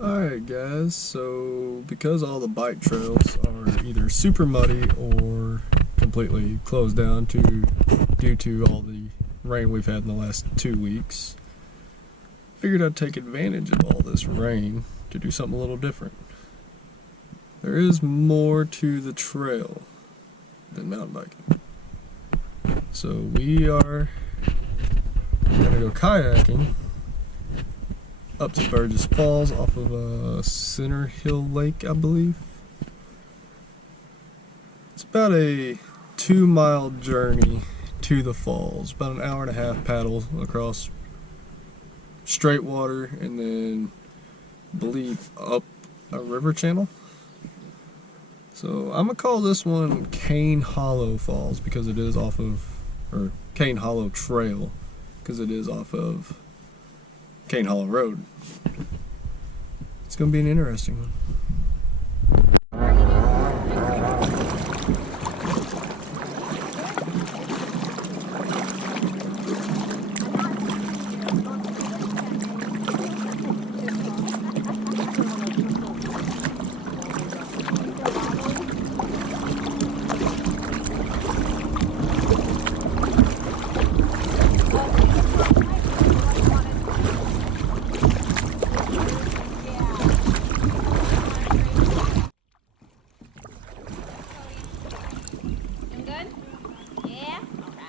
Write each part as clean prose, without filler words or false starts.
Alright guys, so because all the bike trails are either super muddy or completely closed down due to all the rain we've had in the last 2 weeks, figured I'd take advantage of all this rain to do something a little different. There is more to the trail than mountain biking. So we are gonna go kayaking up to Burgess Falls off of Center Hill Lake, I believe. It's about a 2-mile journey to the falls, about an hour and a half paddle across straight water and then I believe up a river channel. So I'm gonna call this one Cane Hollow Falls because it is off of, or Cane Hollow Trail because it is off of Cane Hollow Road. It's gonna be an interesting one.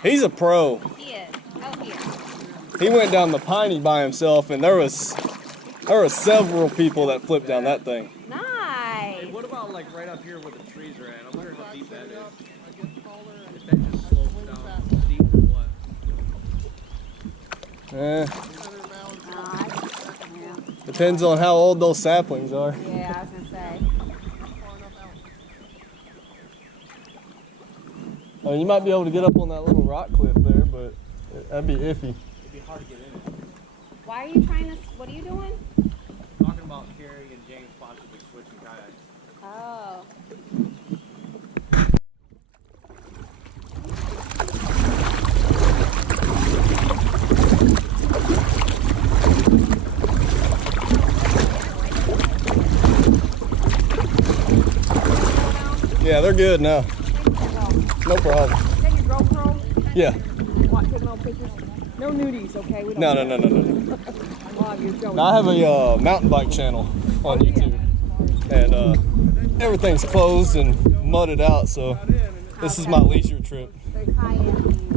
He's a pro. He is. Oh, here. He went down the Piney by himself, and there was several people that flipped down that thing. Nice. Hey, what about like right up here where the trees are at? I'm wondering how deep that is. If that just slopes down steep or what? Depends on how old those saplings are. Yeah, I was gonna say. Oh, you might be able to get up on that little rock cliff there, but that'd be iffy. It'd be hard to get in it. Why are you trying to? What are you doing? Talking about Carrie and James possibly switching kayaks. Oh. Yeah, they're good now. No problem. Is that your GoPro? Yeah. What, taking all pictures? No nudies, okay? We don't No. Now I have a mountain bike channel on YouTube, and everything's closed and mudded out, so this is my leisure trip. They're kayaking.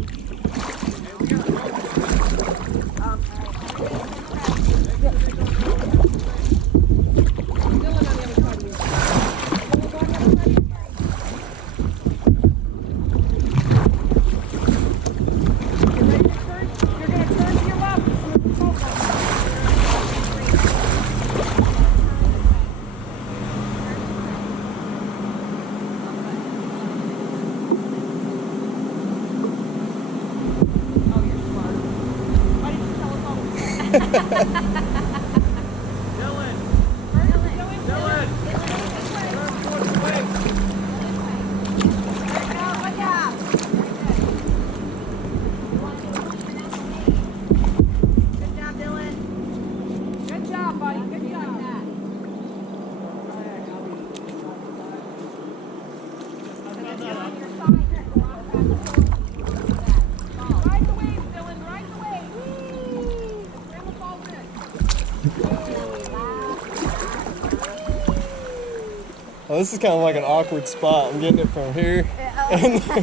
Well, this is kind of like an awkward spot. I'm getting it from here. And here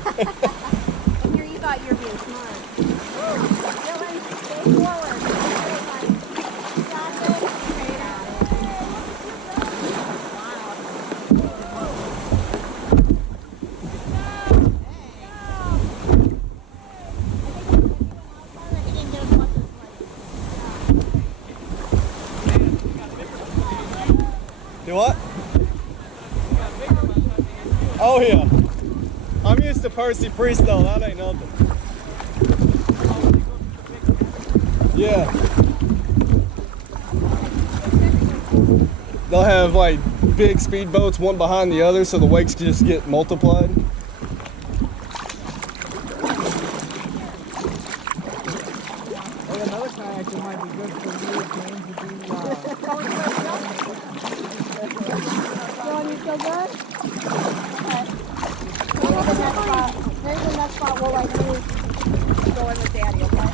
you thought you were being smart. Dylan, stay forward. Do what? Oh yeah. I'm used to Percy Priest though, that ain't nothing. Yeah. They'll have like big speedboats one behind the other so the wakes just get multiplied. Another kayak that might be good for you, James, would be good? Okay. Here's the next spot. Here's the next spot. We'll like move. Go in with Daddy, okay?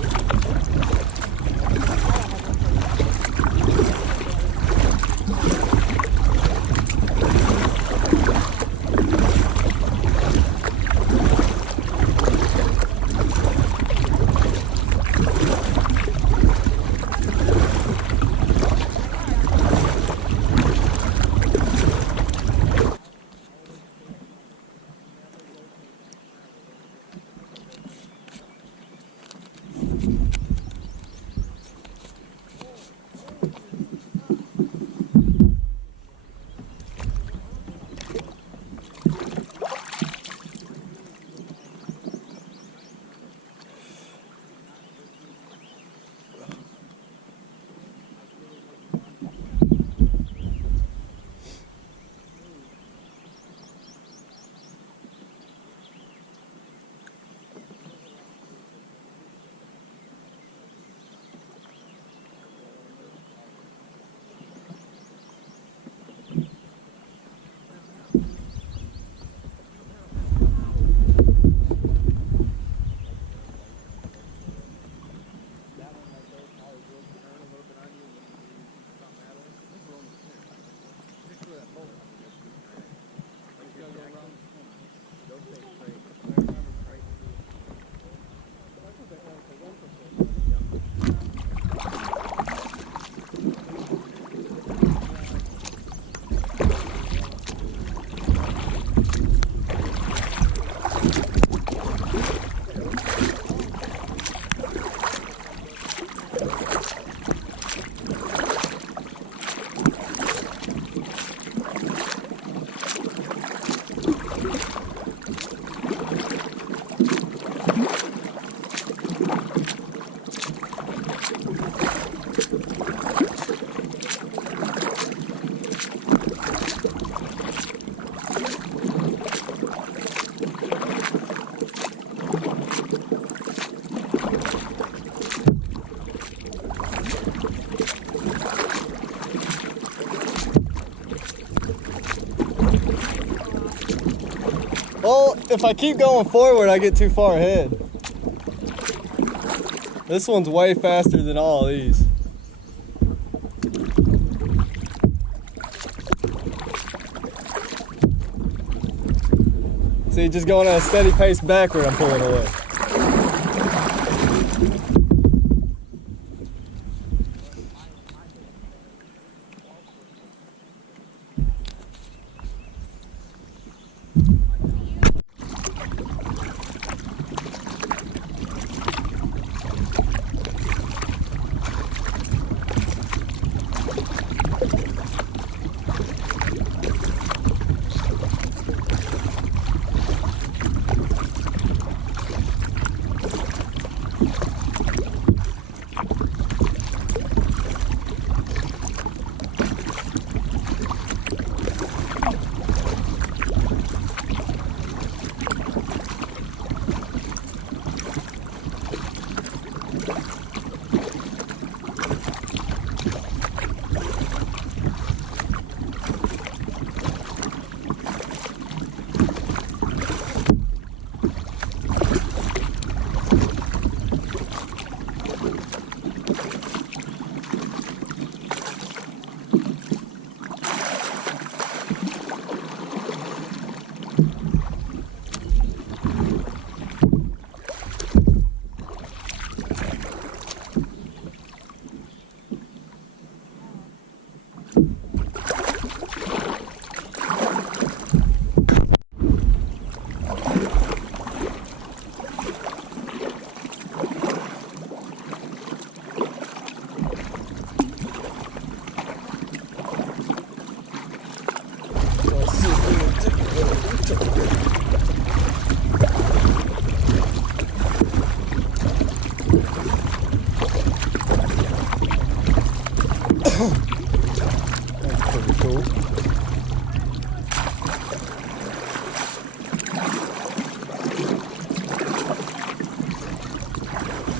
Well, if I keep going forward, I get too far ahead. This one's way faster than all of these. See, just going at a steady pace backward, I'm pulling away.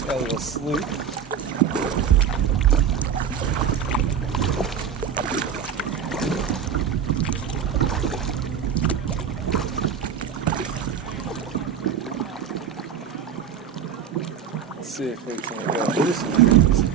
Got a little sloop. see if we can go through some trees.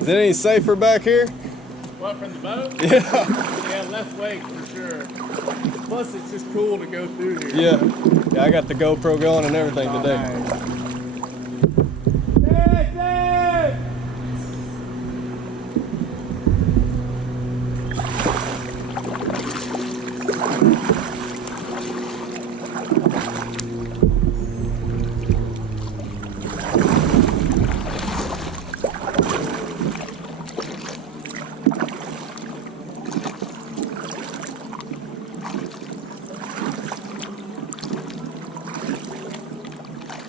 Is it any safer back here? What, from the boat? Yeah. Yeah, less weight for sure. Plus, it's just cool to go through here. Yeah. Yeah, I got the GoPro going and everything today.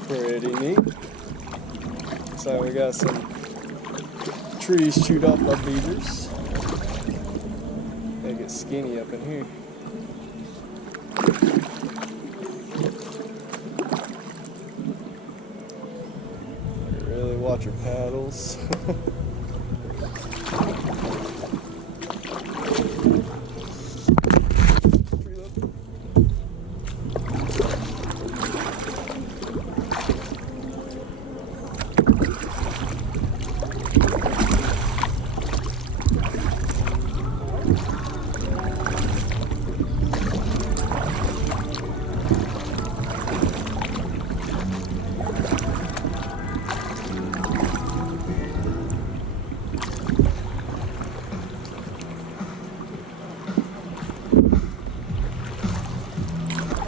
Pretty neat. So we got some trees chewed up by beavers. They get skinny up in here. Really watch your paddles.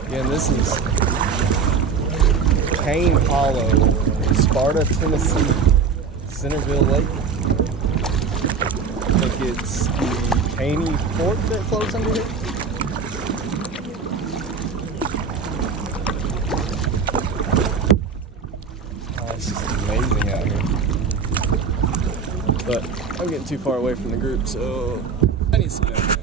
Again, this is Cane Hollow, Sparta, Tennessee, Centerville Lake. I think it's the Caney Fork that flows under here. Oh, it's just amazing out here. But I'm getting too far away from the group, so I need some help.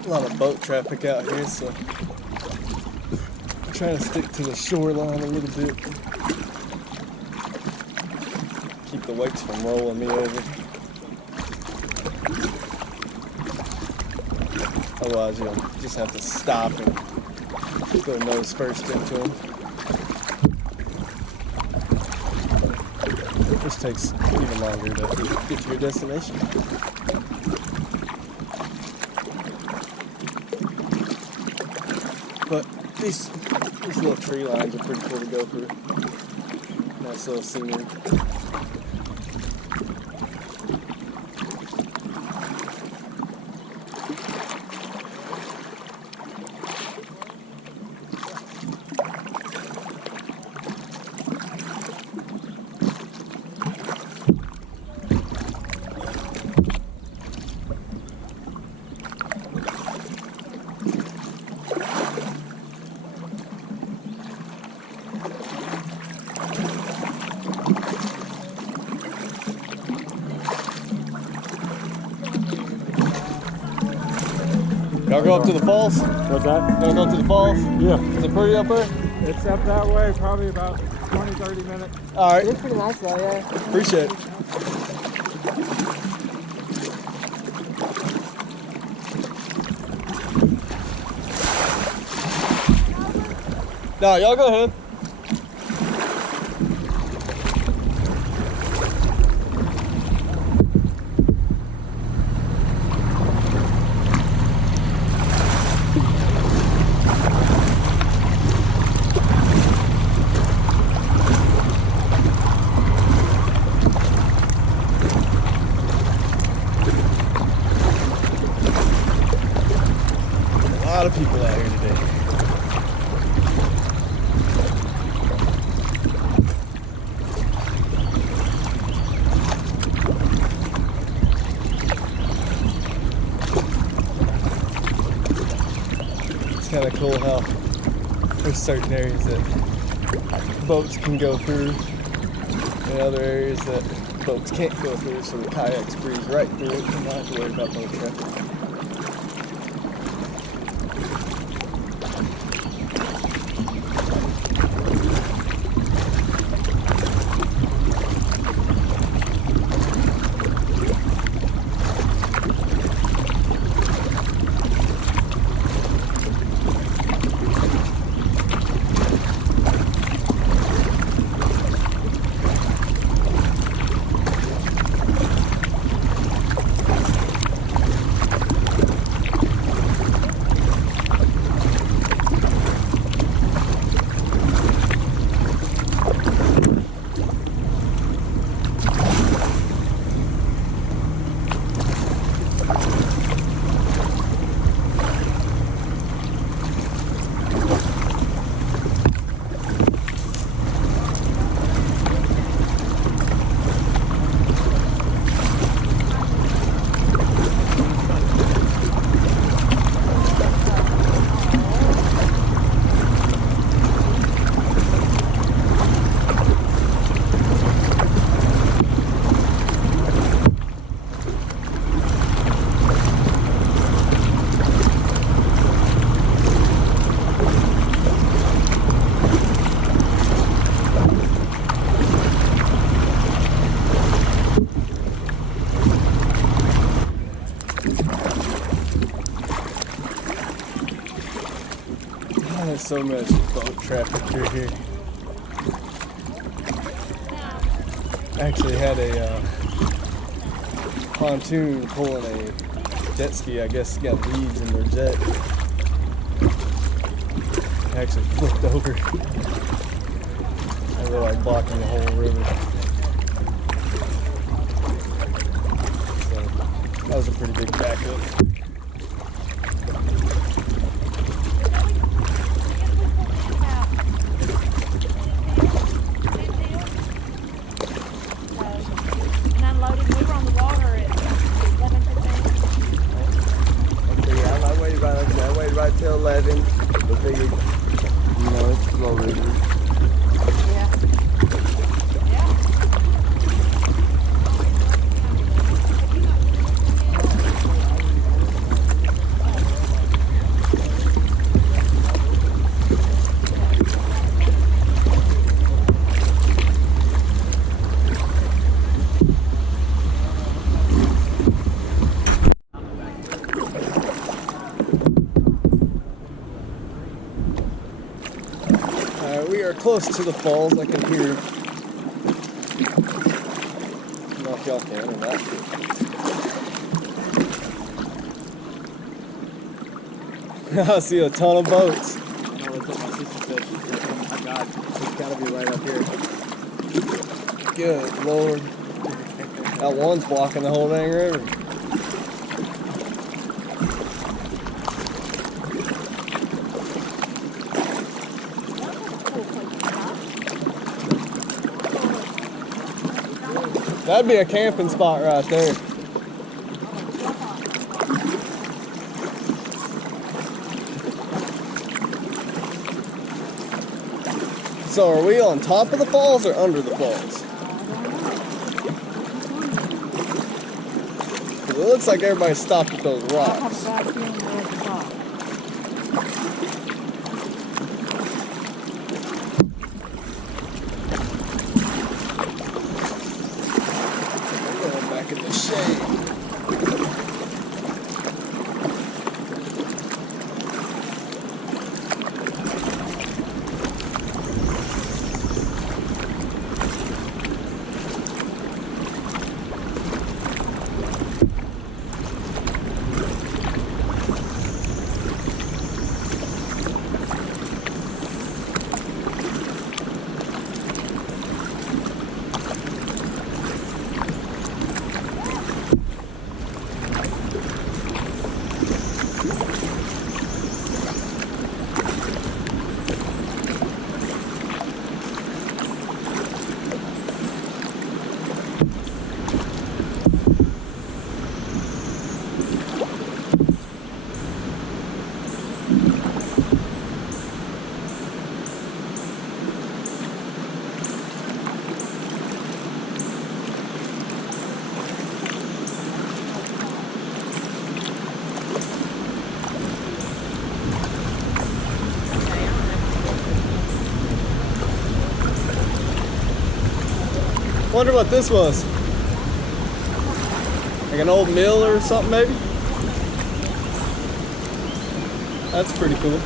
A lot of boat traffic out here, so I'm trying to stick to the shoreline a little bit. Keep the wakes from rolling me over. Otherwise, you'll just have to stop and go nose first into them. Which takes even longer to get to your destination. But these little tree lines are pretty cool to go through. Nice little scenery. Y'all go up to the falls? What's that? Y'all go up to the falls? Yeah. Is it pretty up there? It's up that way, probably about 20, 30 minutes. All right. It's pretty nice though, yeah. Appreciate it. No, y'all go ahead. A lot of people out here today. It's kind of cool how there's certain areas that boats can go through and other areas that boats can't go through, so the kayaks breeze right through it and not have to worry about boat traffic. There's so much boat traffic through here. I actually had a pontoon pulling a jet ski. I guess got leads in their jet. It actually flipped over. And they're like blocking the whole river. So that was a pretty big backup. Right till 11, but figured, you know, it's slow river. Yeah. We are close to the falls. I can hear. I don't know if y'all can or not. I see a ton of boats. I know that's what my sister said. She said, oh my God, it's gotta be right up here. Good Lord. That one's blocking the whole dang river. That'd be a camping spot right there. So are we on top of the falls or under the falls? 'Cause it looks like everybody stopped at those rocks. Back in the shade. Wonder what this was. Like an old mill or something, maybe? That's pretty cool.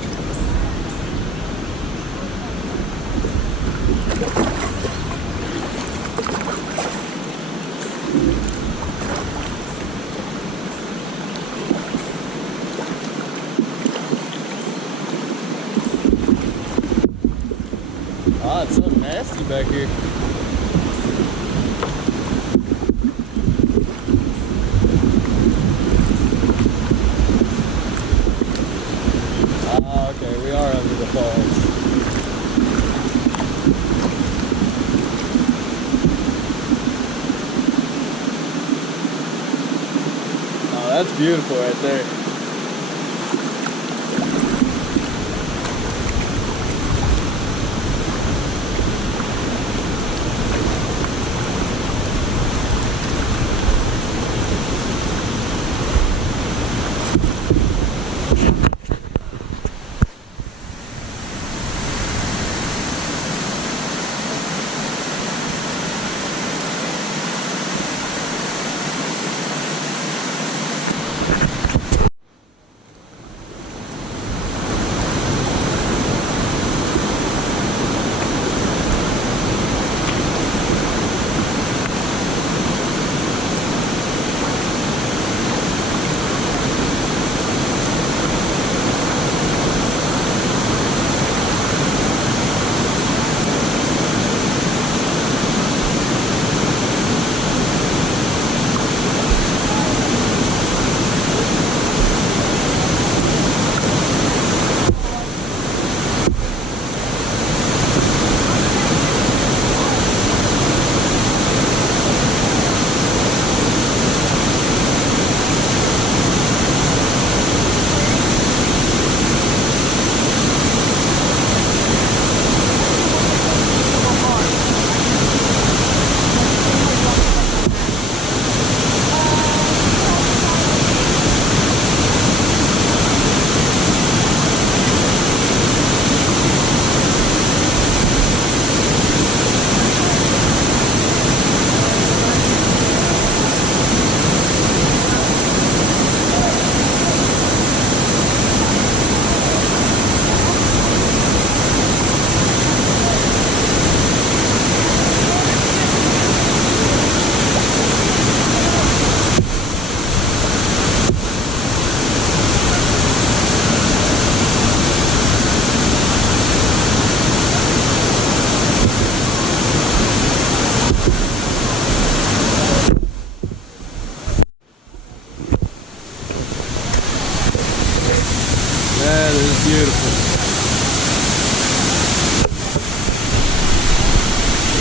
Ah, it's so nasty back here. Ah, okay, we are under the falls. Oh, that's beautiful right there.